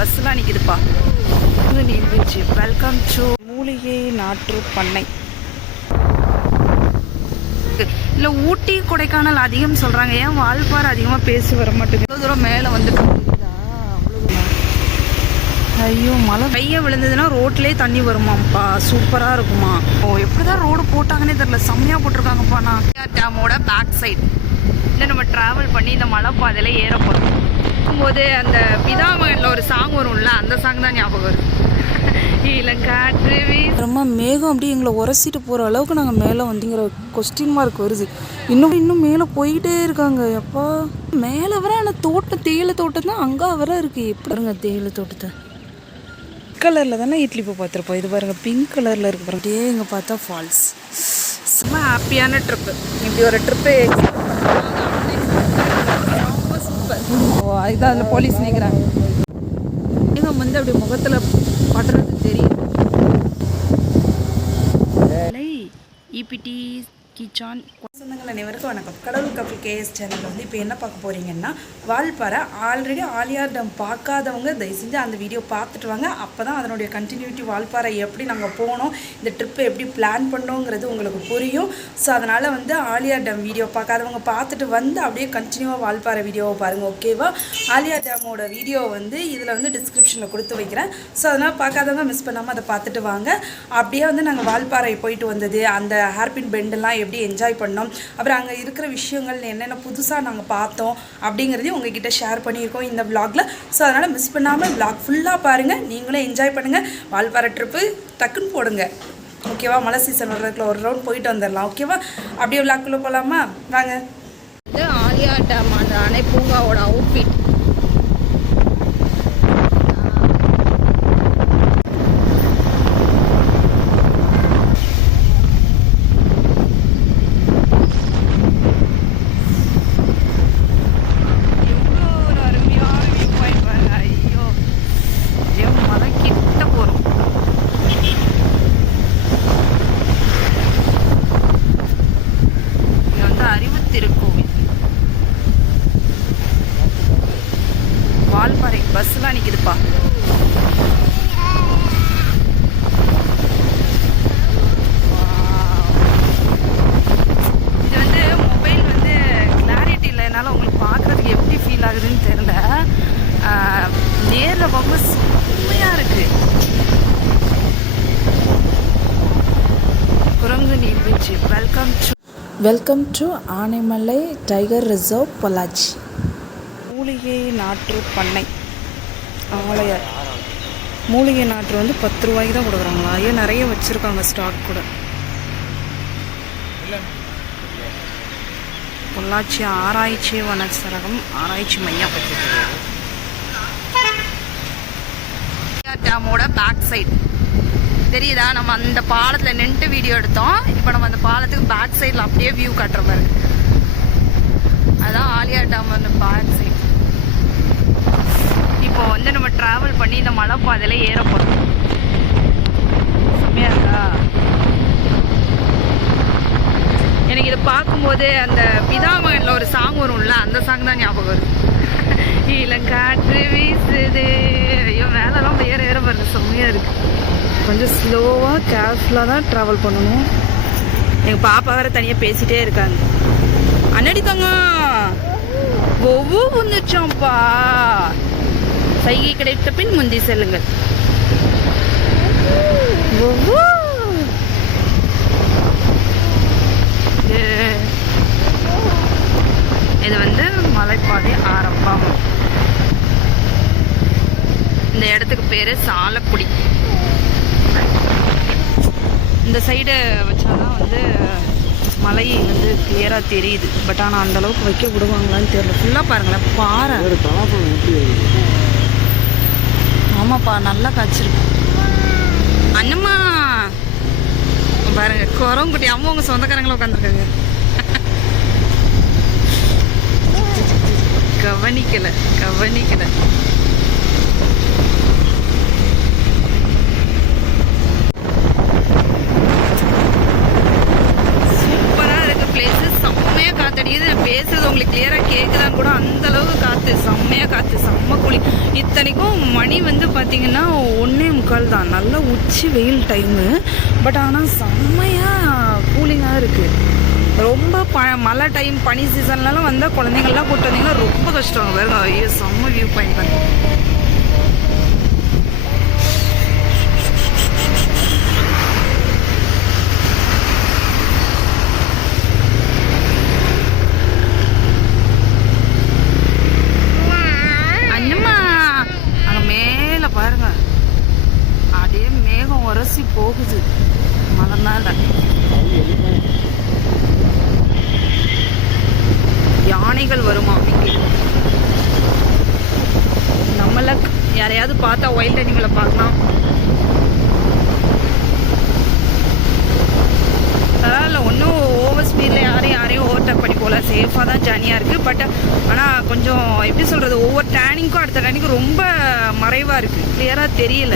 பஸ்லாம் நிற்கிதுப்பா. நீர்வீழ்ச்சி. Welcome to மூலிகை நாற்று பண்ணை. இல்லை ஊட்டி கொடைக்கானல் அதிகம் சொல்கிறாங்க, ஏன் வால்பாறை அதிகமாக பேசி வர மாட்டேங்குது. இவ்வளோ தூரம் மேலே வந்துட்டு ஐயோ மழை கையை விழுந்ததுன்னா ரோட்லேயே தண்ணி வருமாப்பா, சூப்பராக இருக்குமா. ஓ எப்படிதான் ரோடு போட்டாங்கன்னே தெரில, செம்மையாக போட்டிருக்காங்கப்பா. நான் டேமோட பேக் சைட் இல்லை நம்ம ட்ராவல் பண்ணி இந்த மலை பாதையில் ஏற போகிறோம். போது அந்த பிதாமகனில் ஒரு சாங் வரும்ல, அந்த சாங் தான் ஞாபகம் வருது. இளங்காற்று ரொம்ப மேகம் அப்படி எங்களை உரசிட்டு போகிற அளவுக்கு நாங்கள் மேலே வந்துங்கிற கொஸ்டின் மார்க் வருது. இன்னும் மேலே போயிட்டே இருக்காங்க. எப்போ மேலே வர ஆனால் தோட்டம் தேயிலை தோட்டம் தான் அங்கே வர இருக்குது. எப்படி பாருங்க தேயிலை தோட்டத்தை கலரில் தானே இட்லி இப்போ பார்த்துருப்போம். இது பாருங்கள் பிங்க் கலரில் இருக்கு பாருங்க. அப்படியே இங்கே பார்த்தா ஃபால்ஸ். செம்ம ஹாப்பியான ட்ரிப்பு. இப்படி ஒரு ட்ரிப்பு ரொம்ப சூப்பர். ஓ அதுதான் அதில் போலீஸ் நிற்கிறாங்க. இங்கே வந்து அப்படி முகத்தில் படுறது தெரியும். இபிடி கிச்சான் சொந்தங்கள் அனைவருக்கும் வணக்கம். கடவுள் கப்பல் கேஎஸ் சேனலில் வந்து இப்போ என்ன பார்க்க போகிறீங்கன்னா, வால்பாறை ஆல்ரெடி ஆலியார் டேம் பார்க்காதவங்க தயவு செஞ்சு அந்த வீடியோ பார்த்துட்டு வாங்க. அப்போ தான் அதனுடைய கண்டினியூட்டி, வால்பாறை எப்படி நாங்கள் போனோம், இந்த ட்ரிப்பை எப்படி பிளான் பண்ணோங்கிறது உங்களுக்கு புரியும். ஸோ அதனால் வந்து ஆலியார் டேம் வீடியோ பார்க்காதவங்க பார்த்துட்டு வந்து அப்படியே கண்டினியூவாக வால்பாறை வீடியோவை பாருங்கள், ஓகேவா. ஆலியார் டேமோட வீடியோ வந்து இதில் வந்து டிஸ்கிரிப்ஷனில் கொடுத்து வைக்கிறேன். ஸோ அதனால் பார்க்காதவங்க மிஸ் பண்ணாமல் அதை பார்த்துட்டு வாங்க. அப்படியே வந்து நாங்கள் வால்பாறை போயிட்டு வந்தது, அந்த ஹேர்பின் பெண்டெல்லாம் எப்படி என்ஜாய் பண்ணோம், அப்புறம் அங்கே இருக்கிற விஷயங்கள் என்னென்ன புதுசாக நாங்கள் பார்த்தோம் அப்படிங்கிறதையும் உங்ககிட்ட ஷேர் பண்ணியிருக்கோம் இந்த விளாகில். ஸோ அதனால் மிஸ் பண்ணாமல் விளாக் ஃபுல்லாக பாருங்கள், நீங்களும் என்ஜாய் பண்ணுங்கள். வால்பாறை ட்ரிப்பு டக்குன்னு போடுங்க, ஓகேவா. மழை சீசன் வர்றதுக்குள்ள ஒரு ரவுண்ட் போயிட்டு வந்துடலாம், ஓகேவா. அப்படியே விளாக்குள்ளே போகலாமா வாங்க. இது ஆலியார் டேம் அந்த அணை பூங்காவோட அவுட்ஃபிட். வால்பாறை பஸ்லாம் நிற்கிதுப்பா. இது வந்து மொபைல் வந்து கிளாரிட்டி இல்லைனால உங்களுக்கு பார்க்குறதுக்கு எப்படி ஃபீல் ஆகுதுன்னு தெரியல. நேரில் பார்க்கும்போது செம்மையாக இருக்குது. குரங்கு நீர்வீழ்ச்சி. Welcome to Anaimalai tiger reserve Pollachi. மூலிகை நாற்று பண்ணை ஆலயார். மூலிகை நாற்று வந்து 10 ரூபாய்க்கு தான் கொடுக்குறாங்களா. ஐயோ நிறைய வச்சுருக்காங்க ஸ்டாக் கூட. பொள்ளாச்சி ஆராய்ச்சி வனச்சரகம் ஆராய்ச்சி மையம். டேமோட பேக் சைட் தெரியுதா, நம்ம அந்த பாலத்தில் நின்று வீடியோ எடுத்தோம். இப்போ நம்ம அந்த பாலத்துக்கு பேக் சைடில் அப்படியே வியூ காட்டுற மாதிரி. அதுதான் ஆலியார் டேம் அந்த பேக் சைட். இப்போ வந்து நம்ம ட்ராவல் பண்ணி இந்த மலை பாதையில் ஏற போகிறோம். செம்மையாக இருக்கா. எனக்கு இதை பார்க்கும்போது அந்த பிதாமகனில் ஒரு சாங் வரும்ல, அந்த சாங் தான் ஞாபகம் வருது. இளங்காற்று வீசுது. ஐயோ மேலெல்லாம் ஏற வருது, செம்மையாக இருக்குது. கொஞ்சம் ஸ்லோவாக கேர்ஃபுல்லாக தான் ட்ராவல் பண்ணணும். எங்கள் பாப்பா வேறு தனியாக பேசிகிட்டே இருக்காங்க. அன்னடிக்காங்க ஒவ்வொரு வந்துச்சோம்ப்பா. சைகை கிடைத்த பின் முந்தி செல்லுங்கள். இது வந்து மலைப்பாதை ஆரம்பம். இந்த இடத்துக்கு பேரு சாலக்குடி. இந்த சைடு வச்சாதான் வந்து மலை வந்து கிளியராக தெரியுது. பட் ஆனால் அந்தளவுக்கு வைக்க விடுவாங்களான்னு தெரியல. ஃபுல்லாக பாருங்களேன், பாறை. ஆமாப்பா நல்லா காய்ச்சிருக்கு. அண்ணம்மா பாருங்க, குரங்குட்டி அம்மா உங்க சொந்தக்காரங்களும் உட்காந்துருக்காங்க. கவனிக்கல. பேசுறது உங்களுக்கு கிளியரா கேக்குதான்னு கூட அந்த அளவுக்கு காத்து, செம்மையா காத்து, செம்ம குளி. இத்தனைக்கும் மணி வந்து பார்த்திங்கன்னா 1:45 தான். நல்ல உச்சி வெயில் டைமு. பட் ஆனால் செம்மையாக கூலிங்காக இருக்குது. ரொம்ப மழை டைம் பனி சீசன்லலாம் வந்தால் குழந்தைங்கள்லாம் கூப்பிட்டு வந்தீங்கன்னா ரொம்ப கஷ்டம். வேறு ஐயோ செம்ம வியூ பாயிண்ட் பண்ணி. பாருங்க அப்படியே மேகம் உரசி போகுது மழை மேல. யானைகள் வருமா நம்மள யாரையாவது பார்த்தா வைல்ட் அனிமலை பார்க்கலாம். அதனால் ஒன்றும் ஓவர் ஸ்பீடில் யாரையும் ஓவர்டேக் பண்ணி போகல. சேஃபாக தான் ஜர்னியாக இருக்குது. பட் ஆனால் கொஞ்சம் எப்படி சொல்கிறது, ஒவ்வொரு டேர்னிங்க்கும் அடுத்த டேர்னிங்கும் ரொம்ப மறைவாக இருக்குது, கிளியராக தெரியல.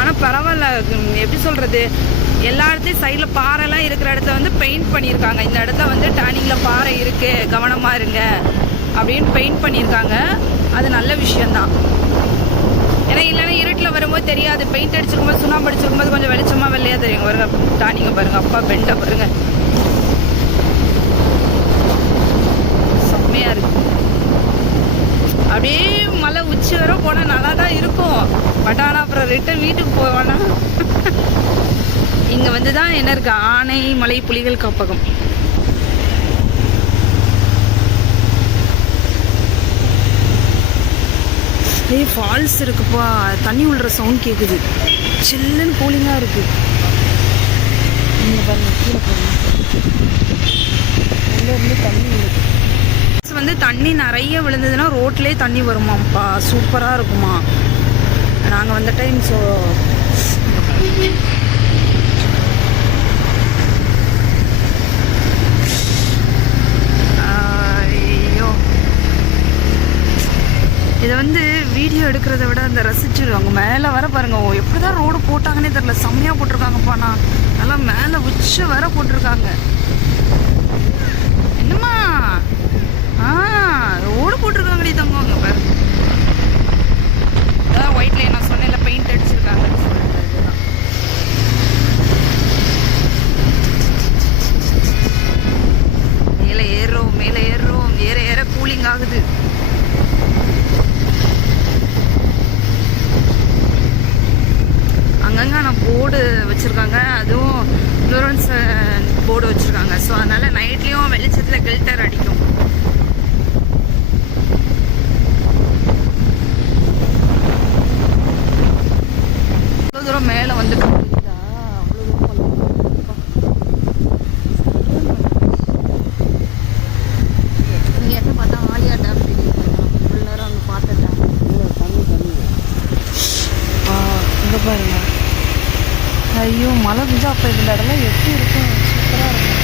ஆனால் பரவாயில்ல, எப்படி சொல்கிறது, எல்லா இடத்துலையும் சைடில் பாறைலாம் இருக்கிற இடத்த வந்து பெயிண்ட் பண்ணியிருக்காங்க. இந்த இடத்துல வந்து டேர்னிங்கில் பாறை இருக்குது, கவனமாக இருங்க அப்படின்னு பெயிண்ட் பண்ணியிருக்காங்க. அது நல்ல விஷயந்தான். ஏன்னா இல்லைன்னா இருட்டில் வரும்போது தெரியாது. பெயிண்ட் அடிச்சிருக்கும்போது சுண்ணாம்பு அடிச்சிருக்கும்போது கொஞ்சம் வெளிச்சமாக வெள்ளையாக தெரியும். பாருங்க டானிங்க பாருங்க, அப்பா பெண்டை பாருங்க, செம்மையாக இருக்கு. அப்படியே மலை உச்சி வர போனால் நல்லா தான் இருக்கும். பட் ஆனால் அப்புறம் ரிட்டன் வீட்டுக்கு போவானா. இங்கே வந்து தான் என்ன இருக்கு, ஆனைமலை புலிகள் காப்பகம். ஃபால்ஸ் இருக்குப்பா, தண்ணி விழுற சவுண்ட் கேட்குது. சில்லுன்னு கூலிங்காக இருக்கு. பாருங்க கீழே போகணும், உள்ளேருந்து தண்ணி விழுது. வந்து தண்ணி நிறைய விழுந்ததுன்னா ரோட்லேயே தண்ணி வருமாப்பா, சூப்பராக இருக்குமா. நாங்கள் வந்த டைம் ஸோ இதை வந்து வீடியோ எடுக்கிறத விட அந்த ரசிச்சுருவாங்க. மேலே வர பாருங்க, எப்படி தான் ரோடு போட்டாங்கன்னே தெரில, செம்மையாக போட்டிருக்காங்கப்பா. நான் நல்லா மேலே உச்ச வர போட்டிருக்காங்க. என்னம்மா ரோடு போட்டிருக்காங்கடி தங்குவாங்க பாரு. அதான் ஒயிட்ல நான் சொன்னேன்ல பெயிண்ட் அடிச்சிருக்காங்க. மேலே ஏறுறோம் ஏற கூலிங் ஆகுது. அங்கங்கே நான் போர்டு வச்சுருக்காங்க, அதுவும் ஃப்ளோரன்ஸ் போர்டு வச்சுருக்காங்க. ஸோ அதனால் நைட்லேயும் வெளிச்சத்தில் கில்டர் அடிக்கும். அவ்வளோ தூரம் மேலே வந்து நீங்கள் என்ன பார்த்தா ஆலியா டேம் தெரியும். இவ்வளோ நேரம் அங்கே பார்த்துட்டேன். இங்கே பாருங்க, ஐயோ மழை பெஞ்சா அப்போ இந்த இடம்லாம் எப்படி இருக்கும், சூப்பராக இருக்கும்.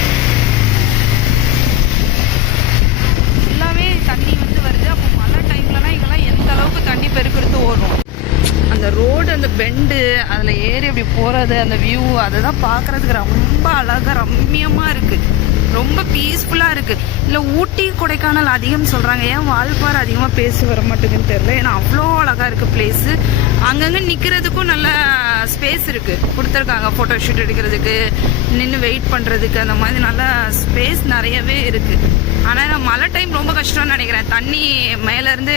ஃபுல்லாகவே தண்ணி வந்து வருது. அப்போ மழை டைம்லலாம் இங்கெல்லாம் எந்த அளவுக்கு தண்ணி பெருக்கெடுத்து ஓடும். அந்த ரோடு, அந்த பெண்டு, அதில் ஏறி அப்படி போகிறது, அந்த வியூ, அதை தான் பார்க்குறதுக்கு ரொம்ப அழகாக ரம்மியமாக இருக்குது. ரொம்ப பீஸ்ஃபுல்லாக இருக்குது. இல்லை ஊட்டி கொடைக்கானல் அதிகம் சொல்கிறாங்க, ஏன் வால்பாறை அதிகமாக பேசி வர மாட்டேங்குன்னு தெரில. ஏன்னா அவ்வளோ அழகாக இருக்குது பிளேஸு. அங்கங்கே நிற்கிறதுக்கும் நல்ல ஸ்பேஸ் இருக்குது, கொடுத்துருக்காங்க. ஃபோட்டோ ஷூட் எடுக்கிறதுக்கு, நின்று வெயிட் பண்ணுறதுக்கு, அந்த மாதிரி நல்லா ஸ்பேஸ் நிறையவே இருக்குது. ஆனால் மழை டைம் ரொம்ப கஷ்டம்னு நினைக்கிறேன். தண்ணி மேலேருந்து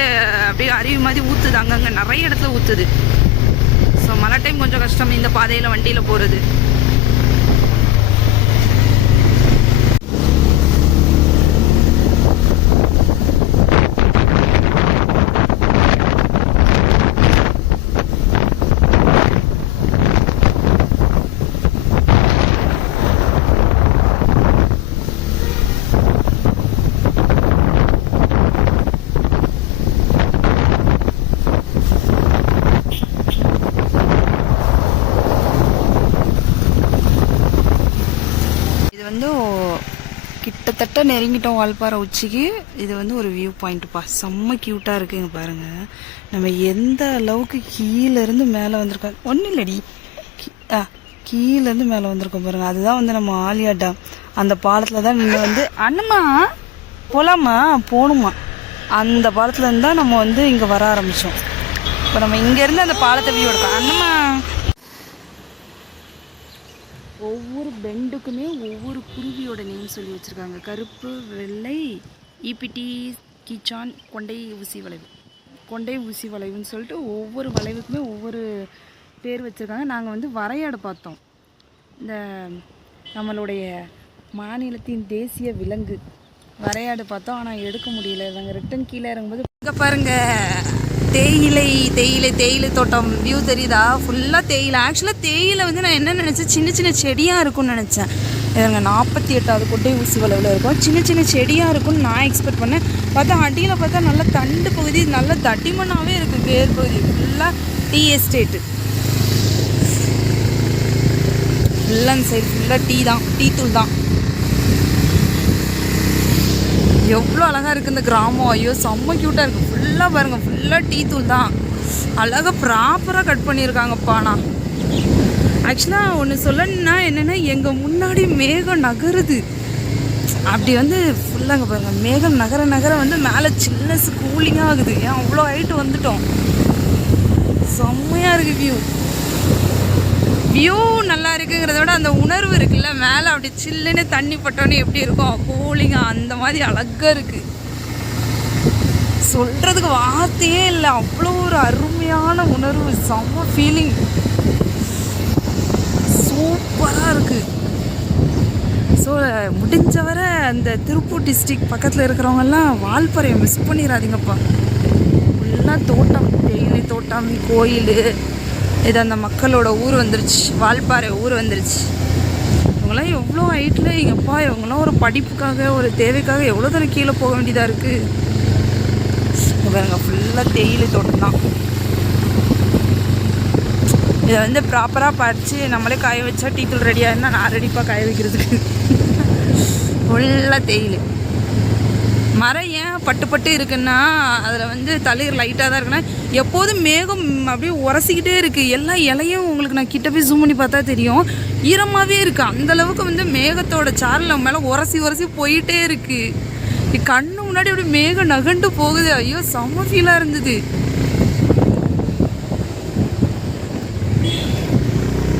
அப்படியே அருவி மாதிரி ஊற்றுது, அங்கங்கே நிறைய இடத்துல ஊற்றுது. ஸோ மழை டைம் கொஞ்சம் கஷ்டம் இந்த பாதையில் வண்டியில் போகிறது. வந்து கிட்டத்தட்ட நெருங்கிட்டோம் வால்பாறை உச்சிக்கு. இது வந்து ஒரு வியூ பாயிண்ட்டுப்பா, செம்ம க்யூட்டாக இருக்குங்க பாருங்கள். நம்ம எந்த அளவுக்கு கீழேருந்து மேலே வந்திருக்கோம், ஒன்றும் இல்லடி, கீழேருந்து மேலே வந்திருக்கோம் பாருங்கள். அதுதான் வந்து நம்ம ஆலியா டேம். அந்த பாலத்தில் தான் நின்று வந்து அண்ணம்மா போகலாமா, போகணுமா, அந்த பாலத்துலேருந்து தான் நம்ம வந்து இங்கே வர ஆரம்பித்தோம். இப்போ நம்ம இங்கேருந்து அந்த பாலத்தை வியூ எடுக்கலாம். அண்ணம்மா ஒவ்வொரு பெண்டுக்குமே ஒவ்வொரு குருவியோட நேம் சொல்லி வச்சுருக்காங்க. கருப்பு, வெள்ளை, ஈபிடி, கிச்சான், கொண்டை ஊசி வளைவு, கொண்டை ஊசி வளைவுன்னு சொல்லிட்டு ஒவ்வொரு வளைவுக்குமே ஒவ்வொரு பேர் வச்சுருக்காங்க. நாங்கள் வந்து வரையாடு பார்த்தோம். இந்த நம்மளுடைய மாநிலத்தின் தேசிய விலங்கு வரையாடு பார்த்தோம். ஆனால் எடுக்க முடியல. நாங்கள் ரிட்டன் கீழே இறங்கும்போது இங்கே பாருங்கள், தேயிலை தோட்டம் வியூ தெரியுதா? ஃபுல்லாக தேயிலை. ஆக்சுவலாக தேயிலை வந்து நான் என்ன நினச்சேன், சின்ன சின்ன செடியாக இருக்கும்னு நினச்சேன். இவங்க 48வது கொண்டை ஊசி வளைவில் இருக்கும். சின்ன சின்ன செடியாக இருக்கும்னு நான் எக்ஸ்பெக்ட் பண்ணேன். பார்த்தா அடியில் பார்த்தா நல்ல தண்டு பகுதி, நல்ல தடிமனாகவே இருக்குது. வேர் பகுதி ஃபுல்லாக டீ எஸ்டேட்டு. ஃபுல்லாக அந்த சைடு ஃபுல்லாக டீ தூள் தான். எவ்வளோ அழகாக இருக்குது இந்த கிராமம். ஐயோ செம்ம க்யூட்டாக இருக்குது. ஃபுல்லாக பாருங்கள், ஃபுல்லாக டீ தூள் தான். அழகாக ப்ராப்பராக கட் பண்ணியிருக்காங்கப்பா. நான் ஆக்சுவலாக ஒன்று சொல்லணுன்னா என்னென்னா, எங்கள் முன்னாடி மேகம் நகருது. அப்படி வந்து ஃபுல்லாக அங்கே பாருங்கள், மேகம் நகர வந்து மேலே சில்னஸ் கூலிங்காக ஆகுது. ஏன் அவ்வளோ ஹைட்டு வந்துட்டோம். செம்மையாக இருக்குது வியூ நல்லா இருக்குங்கிறத விட அந்த உணர்வு இருக்குல்ல, மேலே அப்படி சில்லுன்னு தண்ணி பட்டோன்னே எப்படி இருக்கும் கூலிங்காக, அந்த மாதிரி அழகாக இருக்குது. சொல்கிறதுக்கு வார்த்தையே இல்லை. அவ்வளோ ஒரு அருமையான உணர்வு, செம்ம ஃபீலிங், சூப்பராக இருக்குது. ஸோ முடிஞ்சவரை அந்த திருப்பூர் டிஸ்ட்ரிக்ட் பக்கத்தில் இருக்கிறவங்கெல்லாம் வால்பாறையை மிஸ் பண்ணிடாதீங்கப்பா. ஃபுல்லாக தோட்டம், தேயிலை தோட்டம், கோயில். இது அந்த மக்களோட ஊர் வந்துருச்சு, வால்பாறை ஊர் வந்துருச்சு. இவங்களாம் எவ்வளோ ஹைட்டில், எங்கப்பா இவங்களாம் ஒரு படிப்புக்காக ஒரு தேவைக்காக எவ்வளோ தூரம் கீழே போக வேண்டியதாக இருக்குது. பாருங்க, ஃபுல்லாக தேயிலை தோட்டம் தான். இதை வந்து ப்ராப்பராக பறித்து நம்மளே காய வச்சா டீ தூள் ரெடியாக இருந்தால் நான் ரெடிப்பாக காய வைக்கிறதுக்கு. ஃபுல்லாக தேயிலை மரம். ஏன் பட்டு இருக்குன்னா, அதில் வந்து தளிர் லைட்டாக தான் இருக்குன்னா, எப்போதும் மேகம் அப்படியே உரசிக்கிட்டே இருக்குது. எல்லா இலையும் உங்களுக்கு நான் கிட்ட போய் ஜூம் பண்ணி பார்த்தா தெரியும், ஈரமாகவே இருக்குது. அந்தளவுக்கு வந்து மேகத்தோட சாரல் மேலே உரசி போயிட்டே இருக்குது. கண்ணு முன்னாடி அப்படி மேகம் நகண்டு போகுது. ஐயோ செம்ம ஃபீலாக இருந்தது.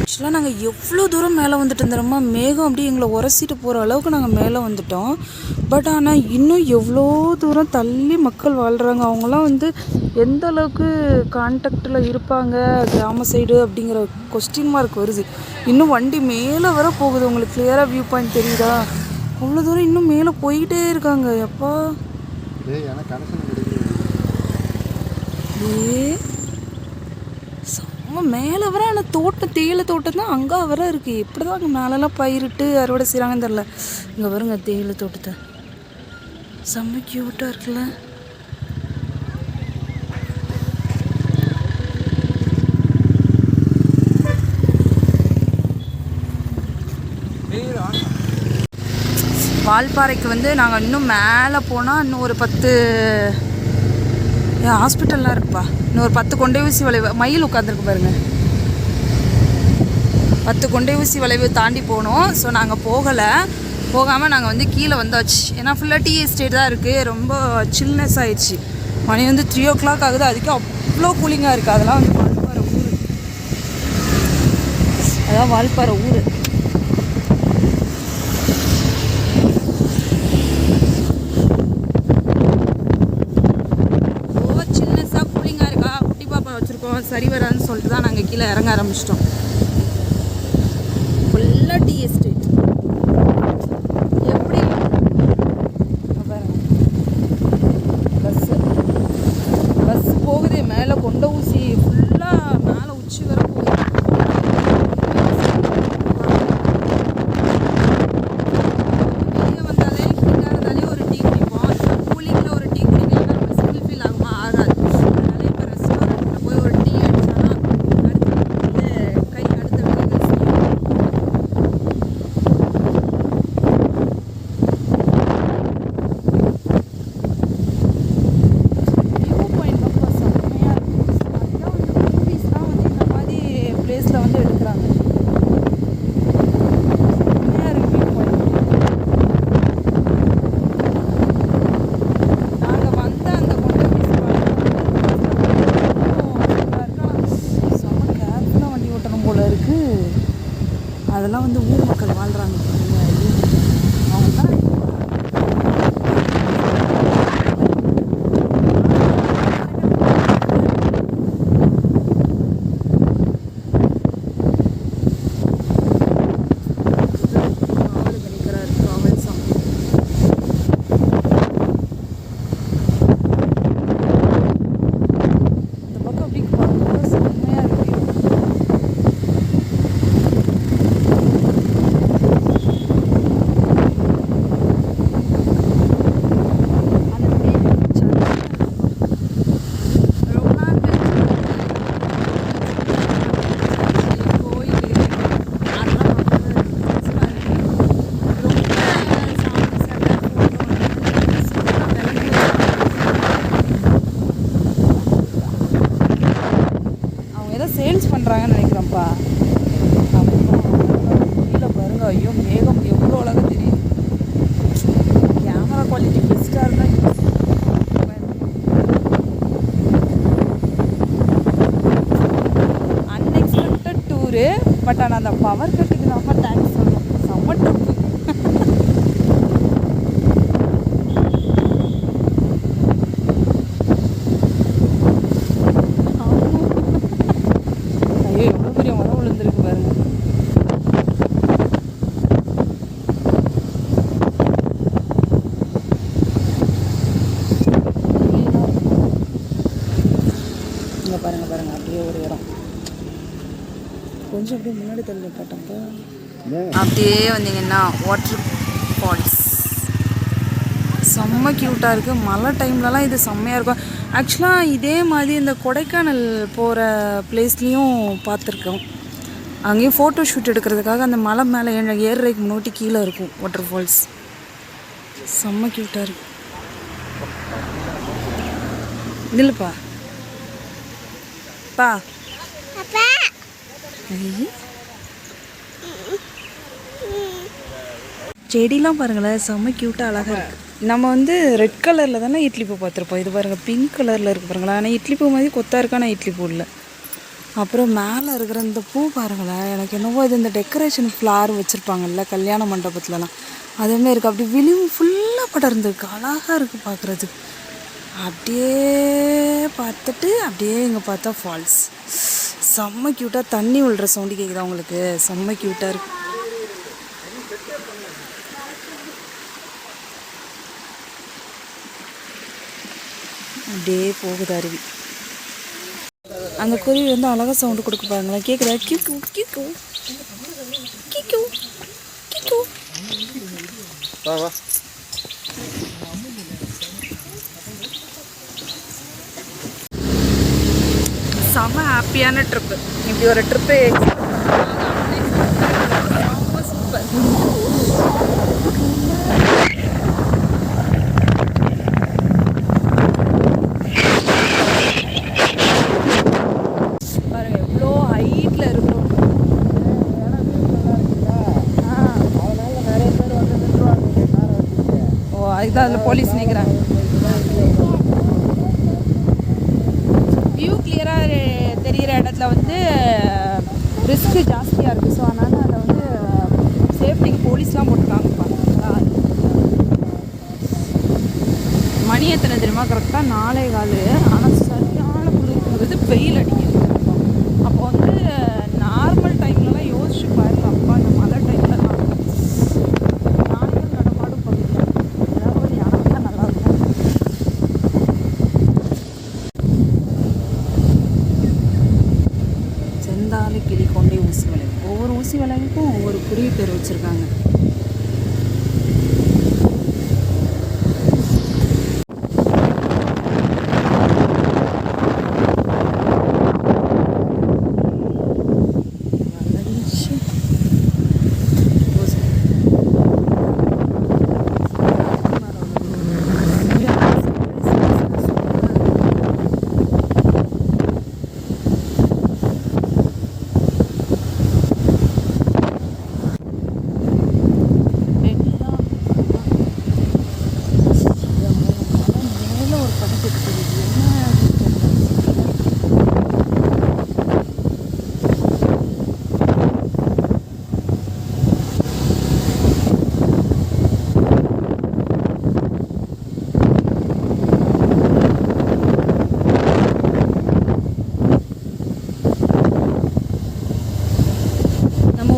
ஆக்சுவலாக நாங்கள் எவ்வளோ தூரம் மேலே வந்துட்டோம் தெரியுமா? மேகம் அப்படி எங்களை உரசிட்டு போகிற அளவுக்கு நாங்கள் மேலே வந்துட்டோம். பட் ஆனால் இன்னும் எவ்வளோ தூரம் தள்ளி மக்கள் வாழ்கிறாங்க. அவங்களாம் வந்து எந்த அளவுக்கு கான்டாக்டில் இருப்பாங்க கிராம சைடு அப்படிங்கிற கொஸ்டின் மார்க் வருது. இன்னும் வண்டி மேலே வர போகுது. உங்களுக்கு கிளியராக வியூ பாயிண்ட் தெரியுதா? அவ்வளோ தூரம் இன்னும் மேலே போயிட்டே இருக்காங்க. எப்பா மேலே வர, ஆனால் தோட்டம் தேயிலை தோட்டம் தான் அங்கே வர இருக்குது. எப்படி தான் அங்கே மேலெல்லாம் பயிரிட்டு அறுவடை செய்கிறாங்கன்னு தெரில. இங்கே வருங்க தேயிலை தோட்டத்தை, செம்ம க்யூட்டாக இருக்குல்ல. வால்பாறைக்கு வந்து நாங்கள் இன்னும் மேலே போனால் இன்னும் ஒரு 10 ஹாஸ்பிட்டல்லாம் இருக்குப்பா. இன்னொரு 10 கொண்டை ஊசி வளைவு, மயில் உட்காந்துருக்கு பாருங்க, 10 கொண்டை ஊசி வளைவு தாண்டி போகணும். ஸோ நாங்கள் போகாமல் நாங்கள் வந்து கீழே வந்தாச்சு. ஏன்னா ஃபுல்லாக டீ எஸ்டேட் தான் இருக்குது. ரொம்ப சில்னஸ் ஆயிடுச்சு. மணி வந்து 3 o'clock ஆகுது. அதுக்கு அவ்வளோ கூலிங்காக இருக்குது. அதெல்லாம் வந்து வால்பாறை ஊர், அதான் வால்பாறை ஊர். சரி வராதுன்னு சொல்லிட்டு தான் நாங்கள் கீழே இறங்க ஆரம்பிச்சிட்டோம். ஃபுல்லாக டீ எஸ்டேட். எப்படி பஸ் போகுது மேலே, கொண்டை ஊசி ஃபுல்லாக மேலே உச்சி வர போகுது. வெளியே வந்தாலே ஹீட்டாக இருந்தாலே ஒரு டீ குடிப்போம். கூலிங்கில் ஒரு டீ குடிக்கலாம் நம்ம ஸ்கில் ஃபீல் ஆகுமா? ஆகாது. அதனால இப்போ ரெஸ்டாரண்ட்டில் போய் ஒரு டீ அடிச்சோன்னா அடுத்து குவாலிட்டி பெஸ்ட்டாக இருந்தால் அன்எக்ஸ்பெக்டட் டூரு. பட் ஆனால் அந்த பவர் கட்டுக்கு நம்ம தேங்க்ஸ் சொல்லணும். செம்ம ட்ரிப்பு. ஐயோ எவ்வளோ பெரிய மரம் விழுந்துருக்கு பாருங்க. இங்கே பாருங்கள் பாருங்கள் அப்படியே ஒரு இடம் கொஞ்சம் அப்படியே முன்னாடி தள்ளி காட்டப்போ அப்படியே வந்தீங்கன்னா வாட்டர் ஃபால்ஸ் செம்ம க்யூட்டாக இருக்குது. மழை டைம்லலாம் இது செம்மையாக இருக்கும். ஆக்சுவலாக இதே மாதிரி இந்த கொடைக்கானல் போகிற பிளேஸ்லேயும் பார்த்துருக்கோம். அங்கேயும் ஃபோட்டோ ஷூட் எடுக்கிறதுக்காக அந்த மலை மேலே ஏறுறதுக்கு முன்னாடி கீழே இருக்கும் வாட்டர் ஃபால்ஸ். செம்ம க்யூட்டாக இருக்கு. இல்லைப்பா பா செடிலாம் பாருங்களேன் செம்ம க்யூட்டாக அழகாக இருக்குது. நம்ம வந்து ரெட் கலரில் தானே இட்லி பூ பார்த்துருப்போம். இது பாருங்கள் பிங்க் கலரில் இருக்குது பாருங்களேன். ஆனால் இட்லி பூ மாதிரி கொத்தா இருக்கா, ஆனால் இட்லி பூ இல்லை. அப்புறம் மேலே இருக்கிற இந்த பூ பாருங்களேன். எனக்கு என்னவோ இது இந்த டெக்கரேஷன் ஃப்ளார் வச்சுருப்பாங்கல்ல கல்யாண மண்டபத்துலலாம் அதேமாதிரி இருக்குது. அப்படி விளிம்பு ஃபுல்லாக படர்ந்துருக்கு. அழகாக இருக்குது பார்க்குறதுக்கு. அப்படியே பார்த்துட்டு அப்படியே இங்கே பார்த்தா ஃபால்ஸ் செம்ம க்யூட்டாக. தண்ணி விழுற சவுண்டு கேட்குதா உங்களுக்கு? செம்ம க்யூட்டாக இருக்குது. அப்படியே போகுது அருவி. அந்த குருவி வந்து அழகாக சவுண்டு கொடுக்க பாருங்களேன். கேட்குதா? Kick kick kick kick. செம்ம ஹாப்பியான ட்ரிப்பு. இப்படி ஒரு ட்ரிப்பு சூப்பர். பாருங்க எவ்வளோ ஹைட்டில் இருக்கிறோம். ஓ அதுதான் அதில் போலீஸ் நிற்கிறாங்க. வியூ கிளியராக தெரிகிற இடத்துல வந்து ரிஸ்க்கு ஜாஸ்தியாக இருக்குது. ஸோ அதனால் அதை வந்து சேஃப்டிக்கு போலீஸ்லாம் போட்டுருக்காங்க. பார்த்தீங்களா? மணி எத்தனை தெரியுமா? கரெக்டாக 4:15. ஆனால் சரியான குளிர்கிறது, வெயில் அடிக்கிறது. அப்போ வந்து நார்மல் டைம்லலாம் யோசிச்சு பாருங்க. அப்பா இந்த மழை டைம்லலாம் யானைகள் நடமாடும் பகுதி. ஏதாவது ஒரு யானை தான் நல்லாயிருக்கும். செந்தாலை கிளி கொண்டே ஊசி வலை. ஒவ்வொரு ஊசி வலைக்கும் ஒவ்வொரு குறிய பேர் வச்சுருக்காங்க.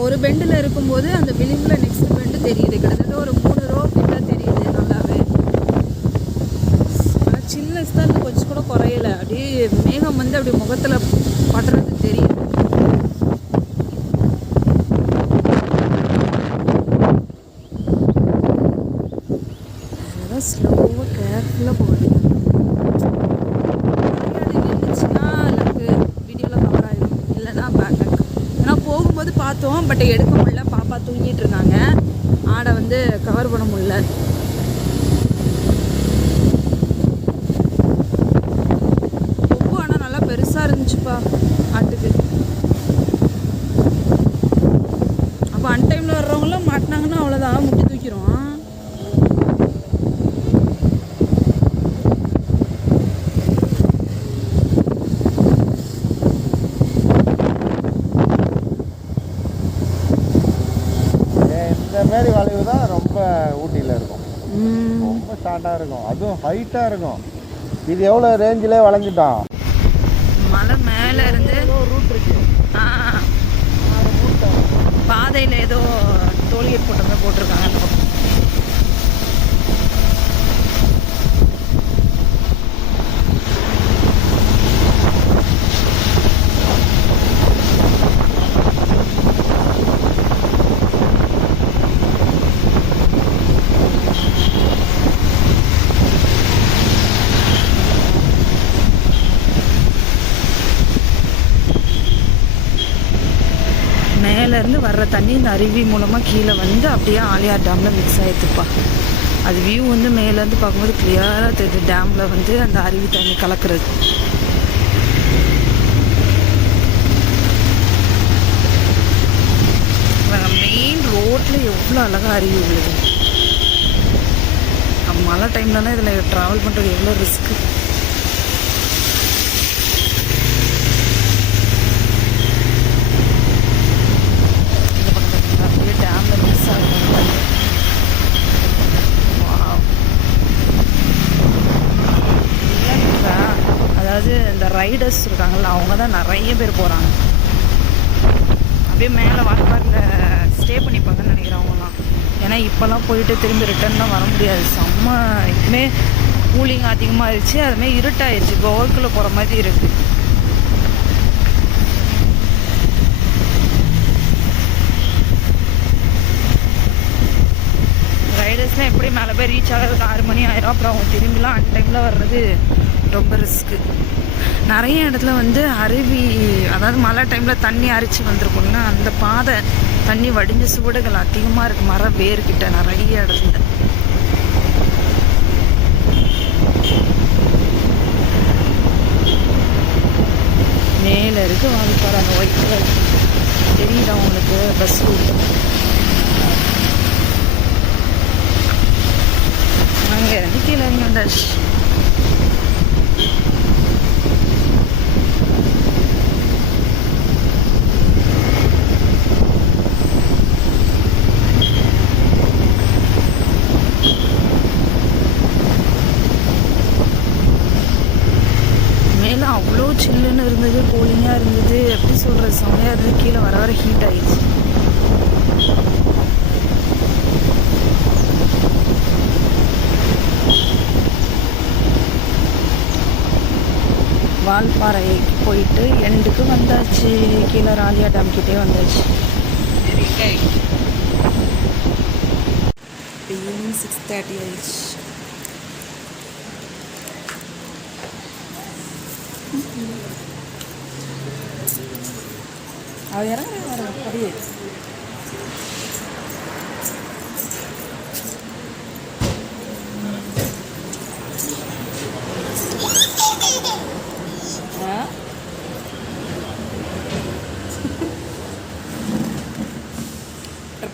ஒரு பெண்டில் இருக்கும்போது அந்த விளிம்பில் நெக்ஸ்ட் பெண்டு தெரியுது. கிட்டத்தட்ட ஒரு 3 ரோ கிட்ட தெரியுது நல்லாவே. ஆனால் சில்னஸ் தான் இந்த கொஞ்சம் கூட குறையலை. அப்படியே மேகம் வந்து அப்படி முகத்தில் படுறது தெரியுது. அதெல்லாம் ஸ்லோவாக கேர்ஃபுல்லாக போகுது. இருந்துச்சுன்னா எனக்கு வீடியோவில் கவர் ஆகிடும், இல்லைன்னா பேக். நான் போகும்போது பார்த்தோம், பட் எடுக்க முடியல. பாப்பா தூங்கிட்டு இருந்தாங்க. ஆடை வந்து கவர் பண்ண முடியல. கொம்பு ஆனால் நல்லா பெருசாக இருந்துச்சுப்பா ஆட்டுக்கு. அப்போ அன்டைமில் வர்றவங்களாம் மாட்டினாங்கன்னா அவ்வளோதான், முட்டி தூக்கிடும். மாதிரி வளைவு தான் ரொம்ப ஊட்டியில் இருக்கும். ரொம்ப ஷார்ட்டாக இருக்கும், அதுவும் ஹைட்டாக இருக்கும். இது எவ்வளோ ரேஞ்சிலே வளைஞ்சிட்டோம். மலை மேலே இருந்து ரூட் இருக்கு. பாதையில் ஏதோ டோல்கேட் போட்டிருக்காங்க அந்த பக்கம். மேலேருந்து வர்ற தண்ணி இந்த அருவி மூலமாக கீழே வந்து அப்படியே ஆலியார் டேமில் மிக்ஸ் ஆகிடுதுப்பா. அது வியூ வந்து மேலேருந்து பார்க்கும்போது கிளியராக தெரியுது. டேமில் வந்து அந்த அருவி தண்ணி கலக்கிறது. மெயின் ரோட்டில் எவ்வளோ அழகாக அருவி உள்ளது. மழை டைம்லலாம் இதில் ட்ராவல் பண்ணுறது எவ்வளோ ரிஸ்க்கு. அதாவது இந்த ரைடர்ஸ் இருக்காங்கல்ல, அவங்க தான் நிறைய பேர் போகிறாங்க. அப்படியே மேலே வால்பாறையில் ஸ்டே பண்ணிப்பாங்கன்னு நினைக்கிறேன் அவங்களாம். ஏன்னா இப்போல்லாம் போயிட்டு திரும்பி ரிட்டர்ன்லாம் வர முடியாது. செம்ம இதுமே கூலிங் அதிகமாக இருந்துச்சு, அதுமாதிரி இருட்டாயிருச்சு. கோவல்குள்ளே போகிற மாதிரி இருக்குது. ரைடர்ஸ்லாம் எப்படி மேலே போய் ரீச் ஆகிறதுக்கு 6 மணி ஆயிரும். அப்புறம் அவங்க திரும்பிலாம் அன் டைமில் வர்றது ரொம்ப ரிஸ்க்கு. நிறைய இடத்துல வந்து அருவி, அதாவது மழை டைமில் தண்ணி அரிச்சு வந்திருக்கும்னா அந்த பாதை தண்ணி வடிஞ்ச சுவடுகள் அதிகமாக இருக்குது. மர வேர்கிட்ட நிறைய இடத்துல. மேலே இருக்குது வால்பாறை. அந்த ஒயிட் கலர் தெரியுதா உங்களுக்கு? பஸ் ரூட் அங்கே இருந்து கீழே இறங்கி வந்தாச்சு. மேலே அவ்வளோ சில்லுன்னு இருந்தது, கூலிங்காக இருந்தது. எப்படி சொல்கிறது, செம்மையாக இருந்தது. கீழே வர வர ஹீட் ஆகிடுச்சு. வால்பாறைக்கு போயிட்டு எண்டுக்கு வந்தாச்சு. கீழே ஆலியார் டேம் கிட்டே வந்தாச்சு. ஈவினிங் 6:30 ஆயிடுச்சு. அவ இறங்க வர அப்படியே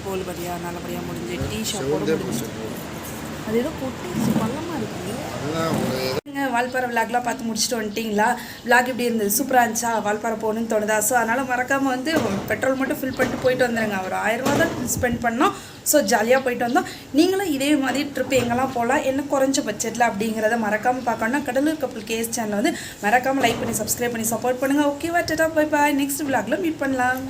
போல் பார்த்தியா நல்லபடியாக முடிஞ்சு. டீ ஷாப்போட முடிஞ்சு. அது ஏதோ கொட்டி பள்ளமாக இருக்குது. வால்பாறை விளாக்லாம் பார்த்து முடிச்சுட்டு வந்துட்டிங்களா? விளாக் இப்படி இருந்தது, சூப்பராக இருந்துச்சா? வால்பாறை போகணுன்னு தோணுதா? ஸோ அதனால் மறக்காமல் வந்து பெட்ரோல் மட்டும் ஃபில் பண்ணிட்டு போயிட்டு வந்துடுங்க. ஒரு 1000 ரூபா தான் ஸ்பெண்ட் பண்ணோம். ஸோ ஜாலியாக போயிட்டு வந்தோம். நீங்களும் இதே மாதிரி ட்ரிப் எங்கெல்லாம் போகலாம், என்ன குறைஞ்ச பட்ஜெட்டில் அப்படிங்கிறத மறக்காமல் பார்க்கணுன்னா கடலூர் கப்பல் கேஸ் சேனலை வந்து மறக்காமல் லைக் பண்ணி சப்ஸ்கிரைப் பண்ணி சப்போர்ட் பண்ணுங்கள். ஓகேவா? Tata bye bye. நெக்ஸ்ட் விளாக்ல மீட் பண்ணலாம்.